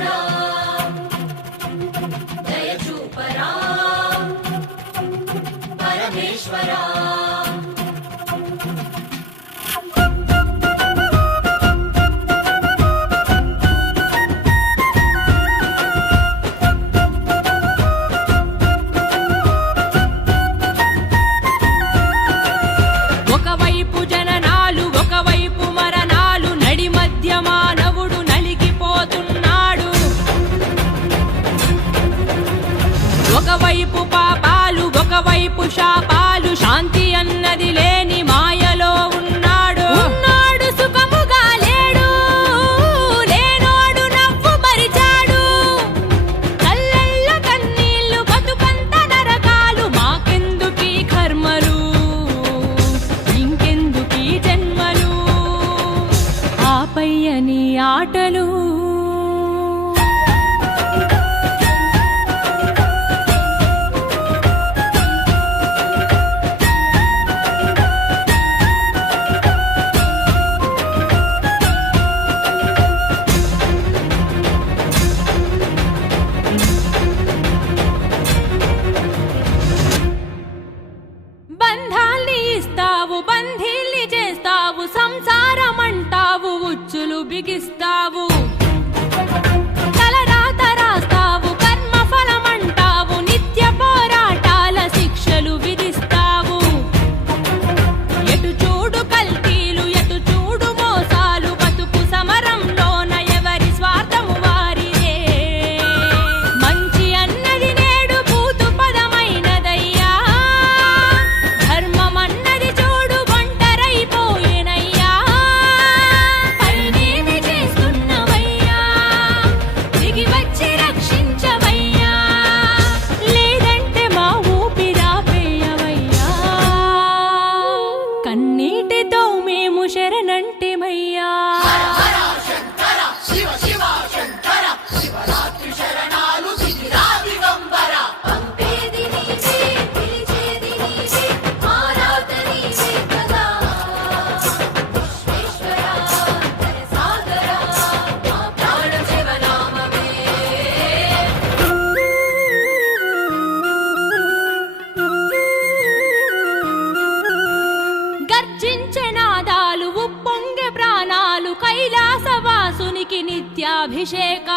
నాథుడా దయ చూపరా పరమేశ్వరా. ఒకవైపు జననాలు ఒకవైపు మరణాలు నడి మధ్య మానవుడు నలిగిపోతున్నాడు. ఒకవైపు పాపాలు ఒకవైపు శాపాలు శాంతి అన్నది లేని మాయలో ఉన్నాడు. ఉన్నాడు సుఖముగా లేడు లేనోడు నవ్వు పరిచాడు. కళ్ళల్లో కన్నీళ్లు బతుకంత నరకాలు మాకెందుకీ కర్మలు ఇంకెందుకీ జన్మలు ఆపయ్యని ఆటలు. బంధాల్ని ఇస్తావు బంధీల్ని చేస్తావు సంసారం అంటావు ఉచ్చులు బిగిస్తావు. తలరాత రాస్తావు కర్మ ఫలమంటావు నిత్య పోరాటాల శిక్షలు విధిస్తావు. ఎటు చూడు కల్తీలు ఎటు చూడు మోసాలు బతుకు సమరంలోన ఎవరి స్వార్థము వారిదే. మంచి అన్నది నేడు పూతు పదమైనదయ్యా. ధర్మం అన్నది చూడు ఒంటరైపోయేనయ్యా. పైనేమి చేస్తున్నవయ్యా దిగి వచ్చి రక్షించవయ్యా. లేదంటే మా ఊపిరాపేయవయ్యా. కన్నీటితో మేము శరణంటిమయ్యా. శివ శివ శంకర శివరాత్రి శరణాలు శిథిరా దిగంబర. పంపేది నీవే పిలిచేది నీవే ఆరాధ నీవే కదా. విశ్వేశ్వరా దయ సాగరా మా ప్రాణ శివనామమే. గర్జించే నాదాలు ఉప్పొంగె ప్రాణాలు కైలాసవాసునికి నిత్యాభిషేక